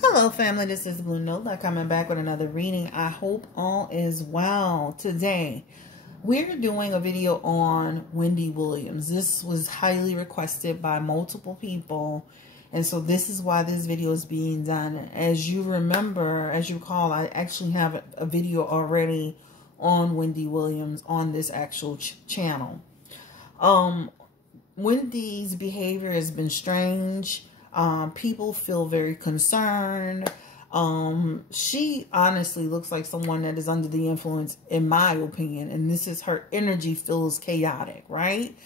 Hello family, this is Blue Nola coming back with another reading. I hope all is well. Today we're doing a video on Wendy Williams. This was highly requested by multiple people, and so this is why this video is being done. As you remember, as you recall, I actually have a video already on Wendy Williams on this actual channel. Wendy's behavior has been strange. People feel very concerned. She honestly looks like someone that is under the influence, in my opinion. And this is, her energy feels chaotic, right?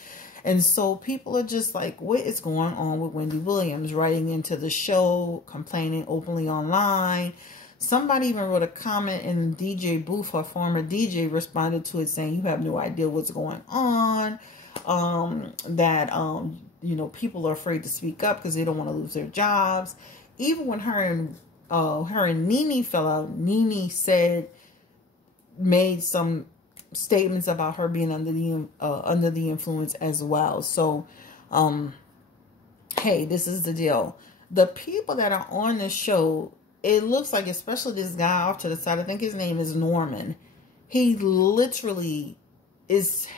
And so people are just like, what is going on with Wendy Williams? Writing into the show, complaining openly online. Somebody even wrote a comment, and DJ Boof, her former DJ, responded to it saying, you have no idea what's going on. You know, people are afraid to speak up because they don't want to lose their jobs. Even when her and Nene fell out, Nene made some statements about her being under the influence as well. So, hey, this is the deal. The people that are on the show, it looks like, especially this guy off to the side, I think his name is Norman. He is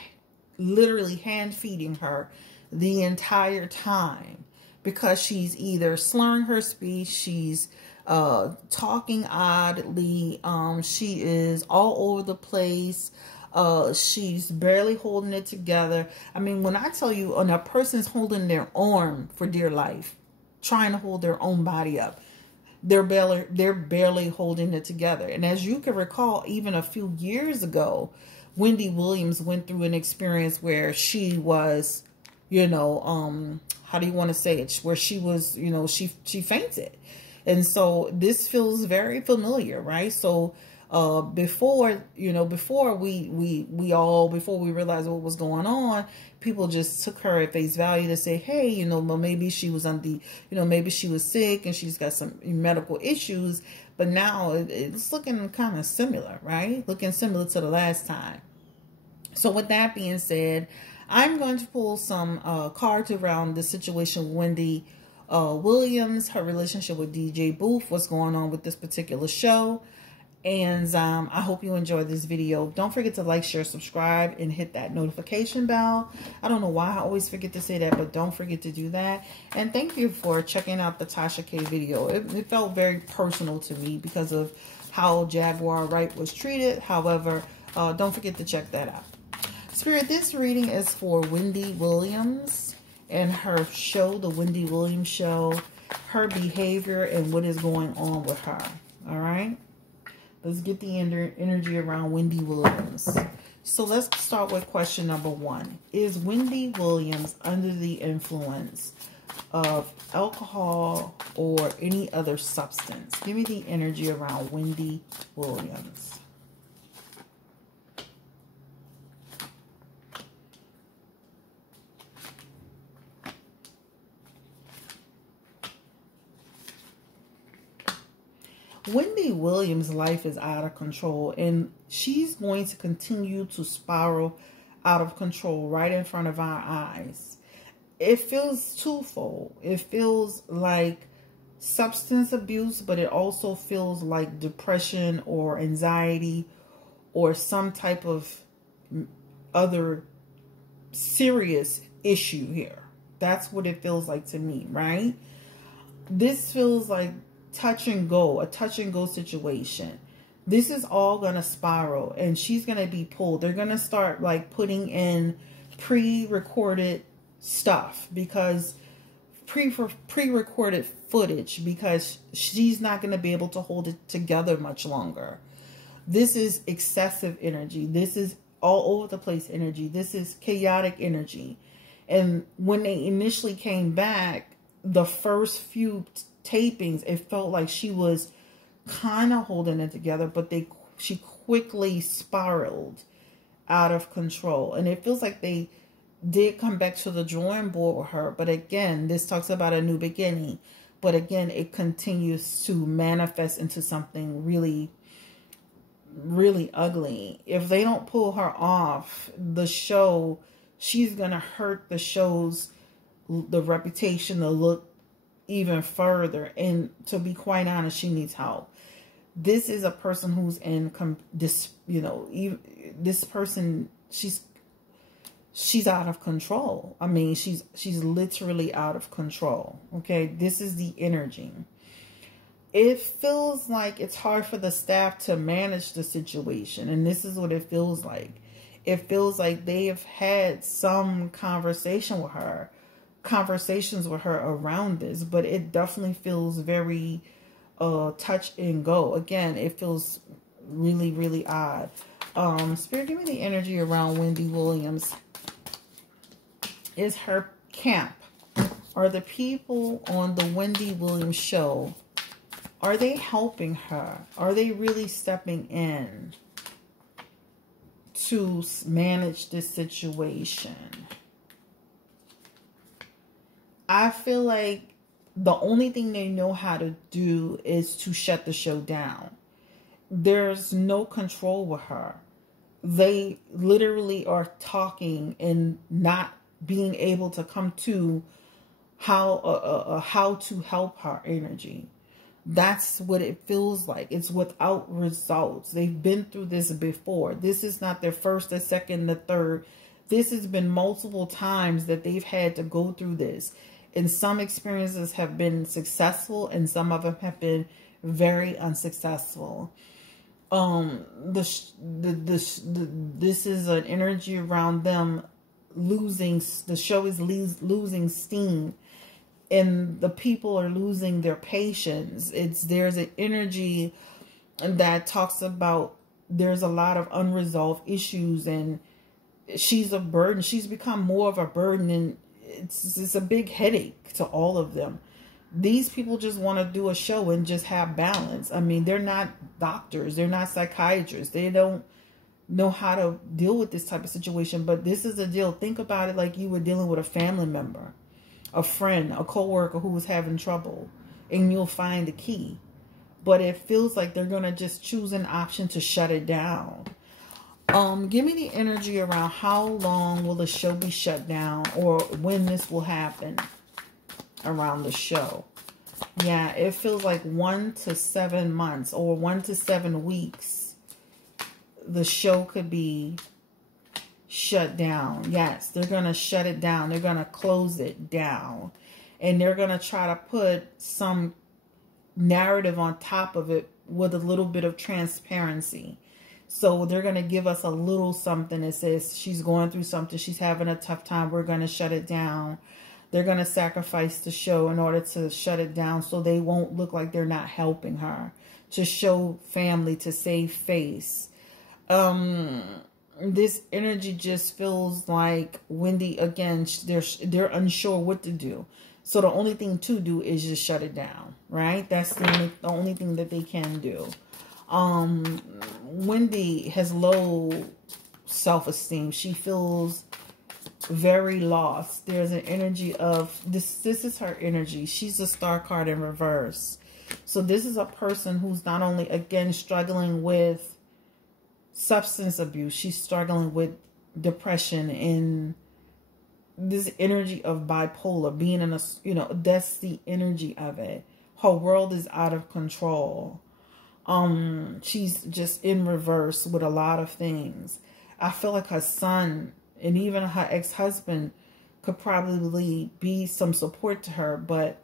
literally hand feeding her the entire time, because she's either slurring her speech, she's talking oddly, she is all over the place, she's barely holding it together. I mean, when I tell you, when a person's holding their arm for dear life, trying to hold their own body up, they're barely holding it together. And as you can recall, even a few years ago, Wendy Williams went through an experience where she was, you know, how do you want to say it? Where she was, you know, she fainted. And so this feels very familiar, right? So before we realized what was going on, people just took her at face value to say, hey, you know, well, maybe she was maybe she was sick and she's got some medical issues. But now it's looking kind of similar, right? Looking similar to the last time. So with that being said, I'm going to pull some cards around the situation with Wendy Williams, her relationship with DJ Boof, what's going on with this particular show. And I hope you enjoy this video. Don't forget to like, share, subscribe, and hit that notification bell. I don't know why I always forget to say that, but don't forget to do that. And thank you for checking out the Tasha K video. It felt very personal to me because of how Jaguar Wright was treated. However, don't forget to check that out. Spirit, this reading is for Wendy Williams and her show, The Wendy Williams Show, her behavior and what is going on with her. All right? Let's get the energy around Wendy Williams. So let's start with question number 1. Is Wendy Williams under the influence of alcohol or any other substance? Give me the energy around Wendy Williams. Wendy Williams' life is out of control, and she's going to continue to spiral out of control right in front of our eyes. It feels twofold. It feels like substance abuse, but it also feels like depression or anxiety or some type of other serious issue here. That's what it feels like to me, right? This feels like touch and go, a touch and go situation. This is all going to spiral, and she's going to be pulled. They're going to start like putting in pre-recorded stuff, because pre-recorded footage, because she's not going to be able to hold it together much longer. This is excessive energy. This is all over the place energy. This is chaotic energy. And when they initially came back, the first few tapings, it felt like she was kind of holding it together, but she quickly spiraled out of control. And it feels like they did come back to the drawing board with her. But again, this talks about a new beginning. But again, it continues to manifest into something really, really ugly. If they don't pull her off the show, she's going to hurt the show's, the reputation, the look, even further. And to be quite honest, she needs help. This is a person who's in this, you know, this person, she's out of control. I mean, she's literally out of control. Okay, this is the energy. It feels like it's hard for the staff to manage the situation, and this is what it feels like. It feels like they have had some conversations with her around this, but it definitely feels very touch and go. Again, it feels really, really odd. Spirit, give me the energy around Wendy Williams. Is her camp, are the people on the Wendy Williams show, are they helping her? Are they really stepping in to manage this situation? I feel like the only thing they know how to do is to shut the show down. There's no control with her. They literally are talking and not being able to come to how to help her energy. That's what it feels like. It's without results. They've been through this before. This is not their first, the second, the third. This has been multiple times that they've had to go through this. And some experiences have been successful and some of them have been very unsuccessful. This is an energy around them losing, the show is losing steam. And the people are losing their patience. There's an energy that talks about there's a lot of unresolved issues, and she's a burden. She's become more of a burden, and it's a big headache to all of them. These people just want to do a show and just have balance. I mean, they're not doctors. They're not psychiatrists. They don't know how to deal with this type of situation. But this is a deal. Think about it like you were dealing with a family member, a friend, a coworker who was having trouble, and you'll find the key. But it feels like they're going to just choose an option to shut it down. Give me the energy around how long will the show be shut down, or when this will happen around the show. Yeah, it feels like 1 to 7 months or 1 to 7 weeks. The show could be shut down. Yes, they're going to shut it down. They're going to close it down. And they're going to try to put some narrative on top of it with a little bit of transparency. So they're going to give us a little something that says she's going through something. She's having a tough time. We're going to shut it down. They're going to sacrifice the show in order to shut it down so they won't look like they're not helping her. To show family, to save face. This energy just feels like Wendy, again, they're unsure what to do. So the only thing to do is just shut it down, right? That's the only thing that they can do. Wendy has low self-esteem. She feels very lost. There's an energy of this is her energy. She's a star card in reverse. So this is a person who's not only, again, struggling with substance abuse. She's struggling with depression and this energy of bipolar, being in a, that's the energy of it. Her world is out of control. She's just in reverse with a lot of things. I feel like her son and even her ex-husband could probably be some support to her, but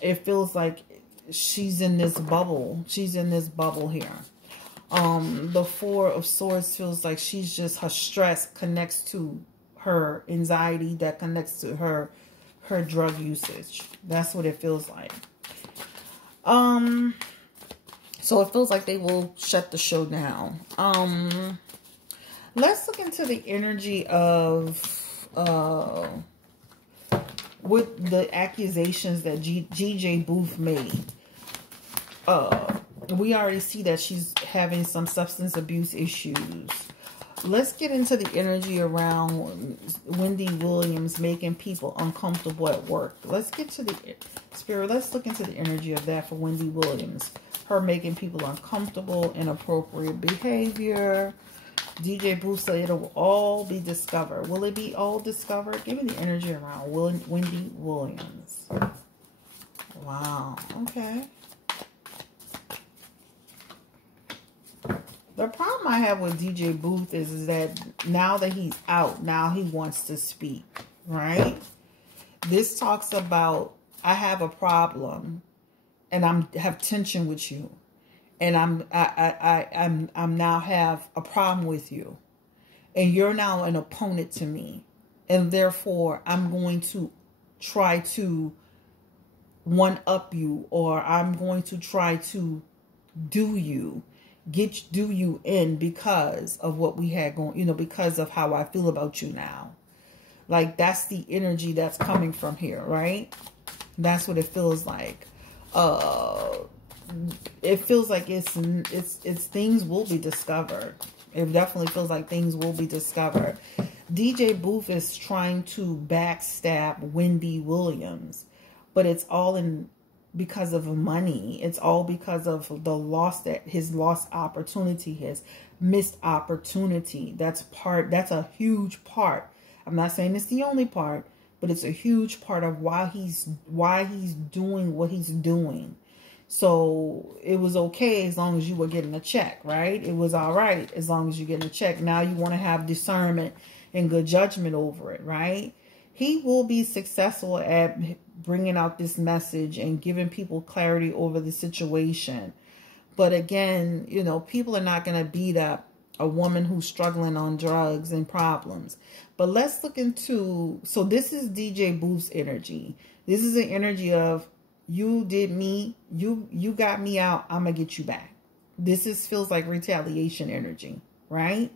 it feels like she's in this bubble. She's in this bubble here. The Four of Swords feels like she's just, her stress connects to her anxiety, that connects to her drug usage. That's what it feels like. So it feels like they will shut the show down. Let's look into the energy of with the accusations that GJ Boof made. We already see that she's having some substance abuse issues. Let's get into the energy around Wendy Williams making people uncomfortable at work. Let's get to the spirit. Let's look into the energy of that for Wendy Williams. Her making people uncomfortable, inappropriate behavior. DJ Boof said it'll all be discovered. Will it be all discovered? Give me the energy around Wendy Williams. Wow. Okay. The problem I have with DJ Boof is that now that he's out, now he wants to speak, right? This talks about, I have a problem and have tension with you, and I'm now have a problem with you, and you're now an opponent to me, and therefore I'm going to try to one up you, or I'm going to try to do you in because of what we had going, you know, because of how I feel about you now. Like, that's the energy that's coming from here, right? That's what it feels like. It feels like it's things will be discovered. It definitely feels like things will be discovered. DJ Boof is trying to backstab Wendy Williams, but it's all because of money. It's all because of the loss, that his lost opportunity, his missed opportunity. That's a huge part. I'm not saying it's the only part, but it's a huge part of why he's doing what he's doing. So it was okay as long as you were getting a check, right? It was all right as long as you're getting a check. Now you want to have discernment and good judgment over it, right? He will be successful at bringing out this message and giving people clarity over the situation. But again, you know, people are not going to beat up a woman who's struggling on drugs and problems. But let's look into, so this is DJ Boof's energy. This is an energy of, you did me, you got me out, I'm going to get you back. This feels like retaliation energy, right?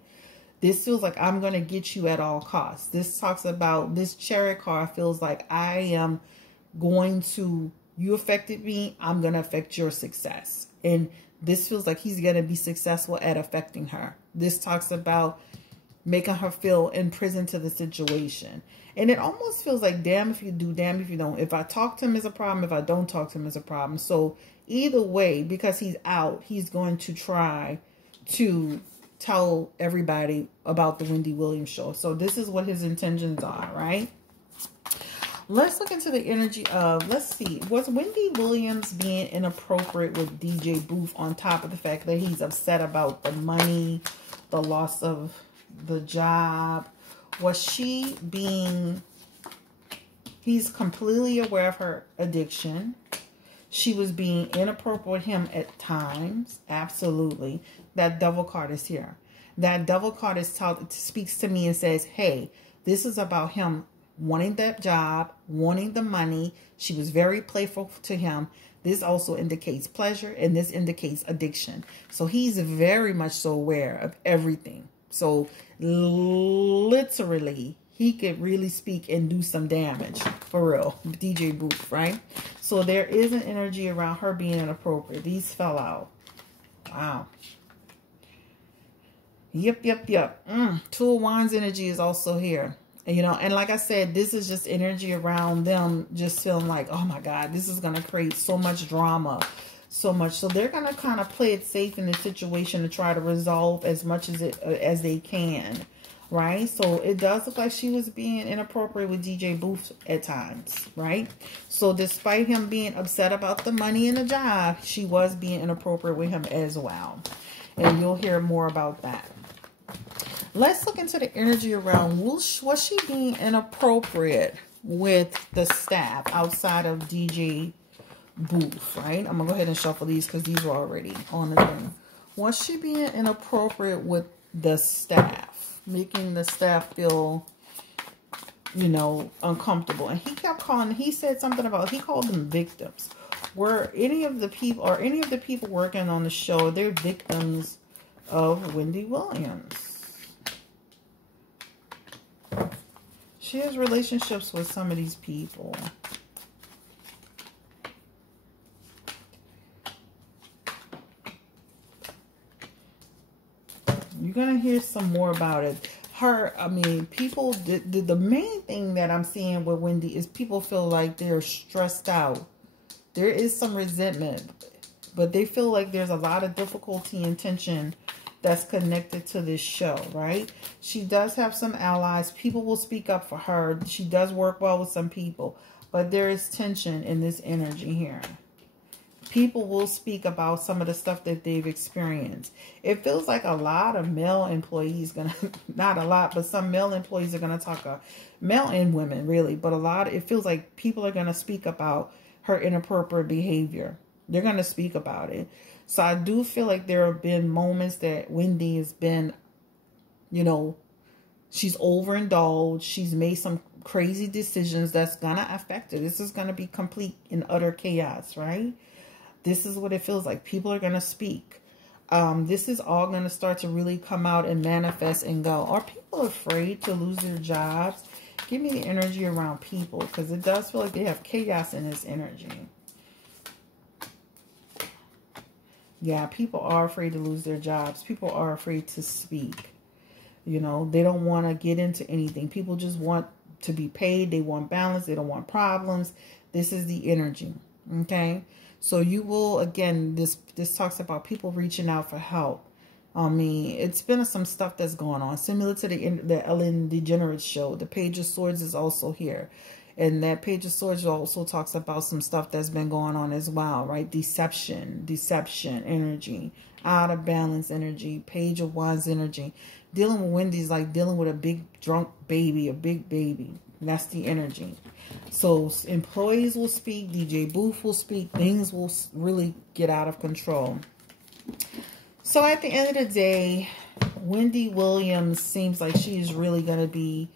This feels like I'm going to get you at all costs. This talks about, this Chariot card feels like I am going to, you affected me, I'm going to affect your success. And this feels like he's going to be successful at affecting her. This talks about making her feel imprisoned to the situation. And it almost feels like, damn if you do, damn if you don't. If I talk to him is a problem, if I don't talk to him is a problem. So either way, because he's out, he's going to try to tell everybody about the Wendy Williams show. So this is what his intentions are, right? Let's look into the energy of, let's see, was Wendy Williams being inappropriate with DJ Boof on top of the fact that he's upset about the money, the loss of the job? Was she being, he's completely aware of her addiction. She was being inappropriate with him at times. Absolutely. That devil card is here. That devil card speaks to me and says, hey, this is about him wanting that job, wanting the money. She was very playful to him. This also indicates pleasure, and this indicates addiction. So he's very much so aware of everything. So literally, he could really speak and do some damage, for real. DJ Boof, right? So there is an energy around her being inappropriate. These fell out. Wow. Yep. Two of Wands energy is also here. You know, and like I said, this is just energy around them just feeling like, oh my God, this is going to create so much drama. So much. So they're going to kind of play it safe in the situation to try to resolve as much as they can. Right? So it does look like she was being inappropriate with DJ Boof at times. Right? So despite him being upset about the money and the job, she was being inappropriate with him as well. And you'll hear more about that. Let's look into the energy around, was she being inappropriate with the staff outside of DJ Boof, right? I'm going to go ahead and shuffle these because these were already on the thing. Was she being inappropriate with the staff, making the staff feel, you know, uncomfortable? And he kept calling, he said something about, he called them victims. Were any of the people, or any of the people working on the show, they're victims of Wendy Williams? She has relationships with some of these people. You're going to hear some more about it. I mean, people, the main thing that I'm seeing with Wendy is people feel like they're stressed out. There is some resentment, but they feel like there's a lot of difficulty and tension that's connected to this show, right? She does have some allies. People will speak up for her. She does work well with some people. But there is tension in this energy here. People will speak about some of the stuff that they've experienced. It feels like a lot of male employees not a lot, but some male employees are gonna talk, male and women really, but it feels like people are gonna speak about her inappropriate behavior. They're gonna speak about it. So I do feel like there have been moments that Wendy has been, you know, she's overindulged. She's made some crazy decisions that's gonna affect her. This is gonna be complete and utter chaos, right? This is what it feels like. People are going to speak. This is all going to start to really come out and manifest and go. Are people afraid to lose their jobs? Give me the energy around people, because it does feel like they have chaos in this energy. Yeah, people are afraid to lose their jobs. People are afraid to speak. You know, they don't want to get into anything. People just want to be paid. They want balance. They don't want problems. This is the energy. Okay. So you will, again, this talks about people reaching out for help. I mean, it's been some stuff that's going on. Similar to the Ellen DeGeneres show. The Page of Swords is also here. And that Page of Swords also talks about some stuff that's been going on as well, right? Deception energy, out of balance energy, Page of Wands energy. Dealing with Wendy's like dealing with a big drunk baby, a big baby. That's the energy. So employees will speak, DJ Boof will speak, things will really get out of control. So at the end of the day, Wendy Williams seems like she's really going to be,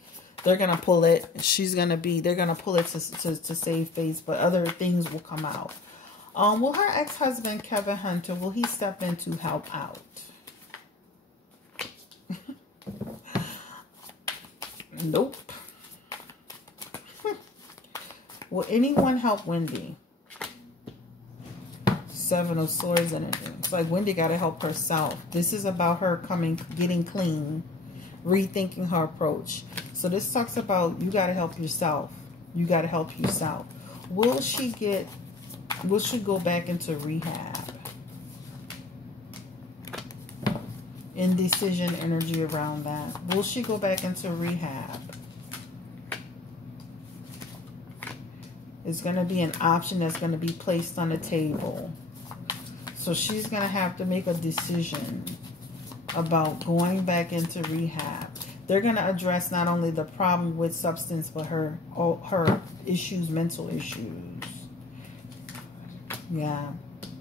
they're going to pull it. They're going to pull it to save face, but other things will come out. Will her ex-husband, Kevin Hunter, will he step in to help out? Nope. Will anyone help Wendy? Seven of Swords energy. It's like Wendy got to help herself. This is about her getting clean, rethinking her approach. So this talks about you got to help yourself. You got to help yourself. Will she go back into rehab? Indecision energy around that. Will she go back into rehab? It's going to be an option that's going to be placed on the table. So she's going to have to make a decision about going back into rehab. They're going to address not only the problem with substance, but her issues, mental issues. Yeah,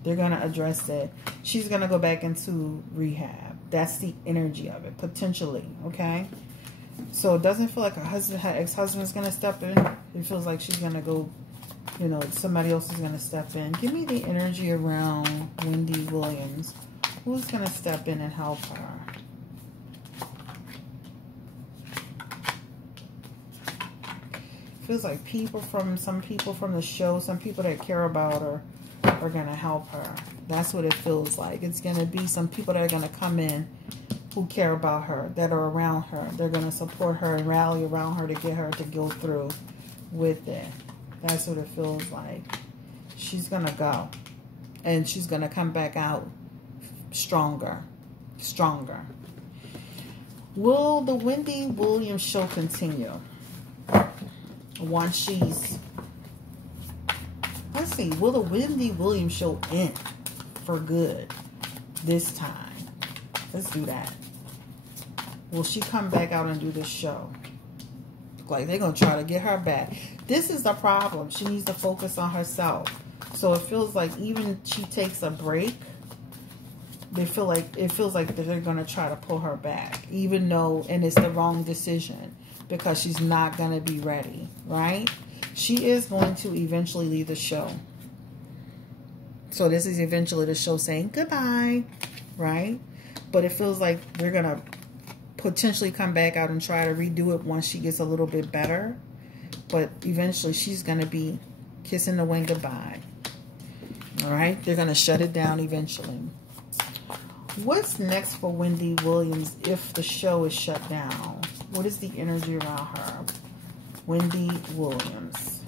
they're going to address that. She's going to go back into rehab. That's the energy of it, potentially, okay? So it doesn't feel like her ex-husband is going to step in. It feels like she's going to go, you know, somebody else is going to step in. Give me the energy around Wendy Williams. Who's going to step in and help her? Feels like some people from the show, some people that care about her are going to help her. That's what it feels like. It's going to be some people that are going to come in who care about her, that are around her. They're going to support her and rally around her to get her to go through with it. That's what it feels like. She's going to go. And she's going to come back out stronger. Stronger. Will the Wendy Williams show continue? Once she's... Let's see. Will the Wendy Williams show end for good this time? Let's do that. Will she come back out and do this show? Like they're going to try to get her back. This is the problem. She needs to focus on herself. So it feels like even she takes a break, it feels like they're going to try to pull her back. Even though, and it's the wrong decision because she's not going to be ready, right? She is going to eventually leave the show. So this is eventually the show saying goodbye, right? But it feels like they're going to potentially come back out and try to redo it once she gets a little bit better. But eventually she's going to be kissing the wind goodbye. All right? They're going to shut it down eventually. What's next for Wendy Williams if the show is shut down? What is the energy around her? Wendy Williams.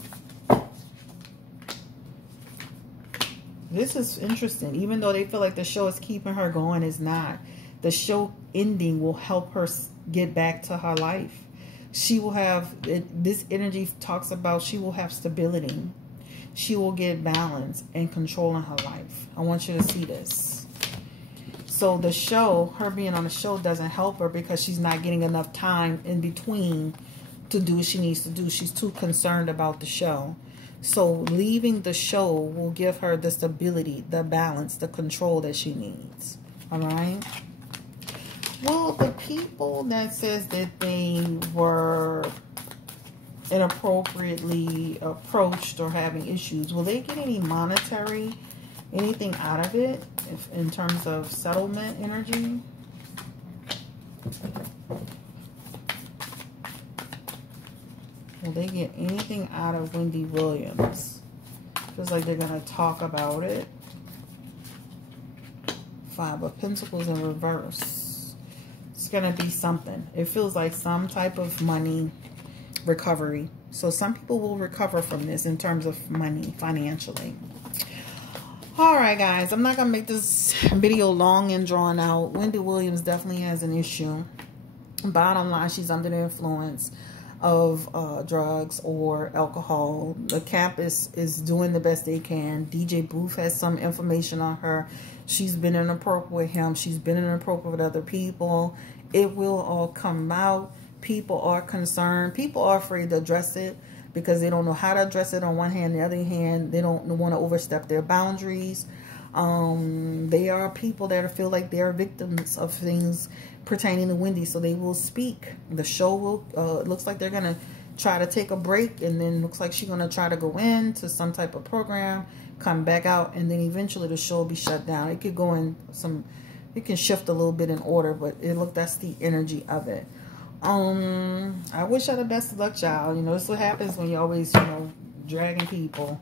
This is interesting. Even though they feel like the show is keeping her going, it's not. The show ending will help her get back to her life. She will have, this energy talks about she will have stability. She will get balance and control in her life. I want you to see this. So the show, her being on the show doesn't help her because she's not getting enough time in between to do what she needs to do. She's too concerned about the show. So leaving the show will give her the stability, the balance, the control that she needs. All right. Well, the people that says that they were inappropriately approached or having issues, will they get any monetary, anything out of it in terms of settlement energy? Will they get anything out of Wendy Williams? Feels like they're going to talk about it. Five of Pentacles in reverse. It's going to be something. It feels like some type of money recovery. So some people will recover from this in terms of money financially. All right, guys. I'm not going to make this video long and drawn out. Wendy Williams definitely has an issue. Bottom line, she's under the influence of drugs or alcohol. The campus is doing the best they can. DJ Boof has some information on her. She's been inappropriate with him. She's been inappropriate with other people. It will all come out. People are concerned. People are afraid to address it because they don't know how to address it on one hand. The other hand, they don't want to overstep their boundaries. They are people that feel like they are victims of things pertaining to Wendy, so they will speak. The show will, looks like they're going to try to take a break, and then looks like she's going to try to go into some type of program, come back out, and then eventually the show will be shut down. It could go in some, it can shift a little bit in order, but that's the energy of it. I wish her the best of luck, y'all. You know, this is what happens when you're always, you know, dragging people.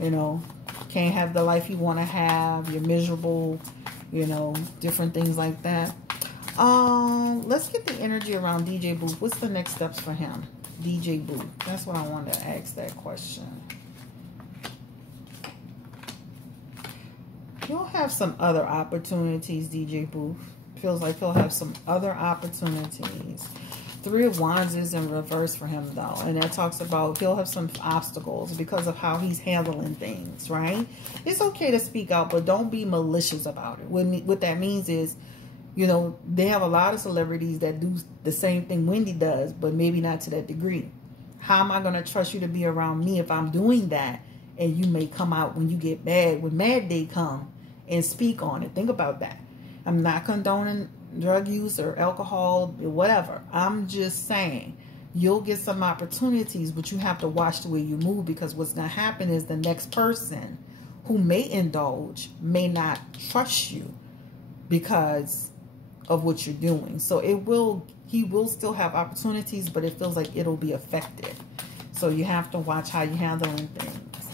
You know, can't have the life you want to have. You're miserable, you know, different things like that. Let's get the energy around DJ Boof. What's the next steps for him? DJ Boof. That's what I wanted to ask that question. He'll have some other opportunities, DJ Boof. Feels like he'll have some other opportunities. Three of Wands is in reverse for him, though. And that talks about he'll have some obstacles because of how he's handling things, right? It's okay to speak out, but don't be malicious about it. What that means is, you know, they have a lot of celebrities that do the same thing Wendy does, but maybe not to that degree. How am I going to trust you to be around me if I'm doing that and you may come out when you get mad, when mad day come and speak on it? Think about that. I'm not condoning drug use or alcohol or whatever. I'm just saying you'll get some opportunities, but you have to watch the way you move, because what's going to happen is the next person who may indulge may not trust you because of what you're doing. So he will still have opportunities, but it feels like it'll be affected. So you have to watch how you're handling things.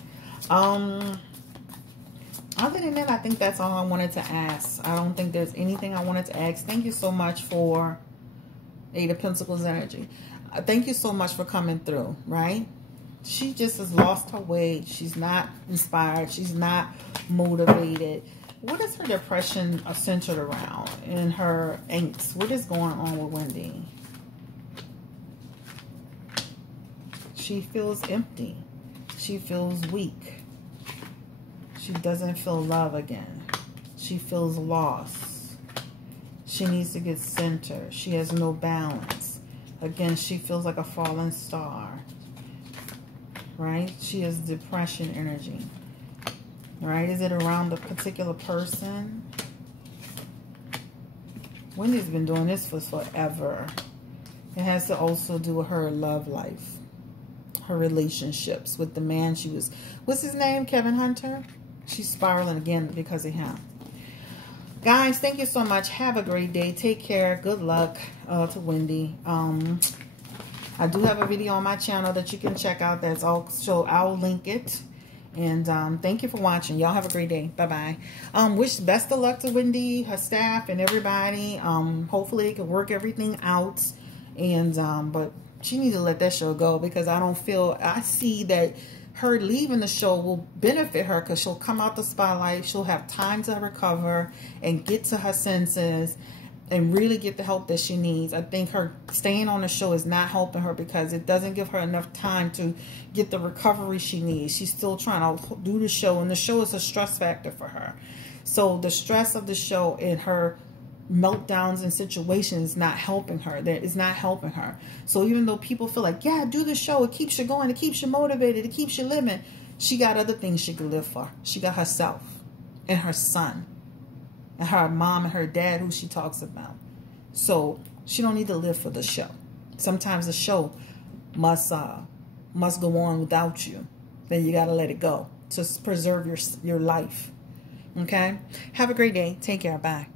Other than that, I think that's all I wanted to ask. I don't think there's anything I wanted to ask. Thank you so much for Eight of Pentacles energy. Thank you so much for coming through, right? She just has lost her way. She's not inspired. She's not motivated. What is her depression centered around and her angst? What is going on with Wendy? She feels empty. She feels weak. She doesn't feel love again. She feels lost. She needs to get centered. She has no balance. Again, she feels like a fallen star. Right? She has depression energy. Right? Is it around the particular person? Wendy's been doing this for forever. It has to also do with her love life. Her relationships with the man she was... What's his name? Kevin Hunter? She's spiraling again because of him. Guys, thank you so much. Have a great day. Take care. Good luck to Wendy. I do have a video on my channel that you can check out. That's also, I'll link it. And thank you for watching. Y'all have a great day. Bye-bye. Wish best of luck to Wendy, her staff, and everybody. Hopefully they can work everything out. And but she needs to let that show go, because I see that her leaving the show will benefit her, because she'll come out the spotlight. She'll have time to recover and get to her senses. and really get the help that she needs. I think her staying on the show is not helping her because it doesn't give her enough time to get the recovery she needs. She's still trying to do the show, and the show is a stress factor for her. So the stress of the show and her meltdowns and situations is not helping her. That is not helping her. So even though people feel like, yeah, do the show, it keeps you going, it keeps you motivated, it keeps you living, she got other things she could live for. She got herself and her son and her mom and her dad, who she talks about. So she don't need to live for the show. Sometimes the show must go on without you. Then you got to let it go to preserve your life. Okay? Have a great day. Take care. Bye.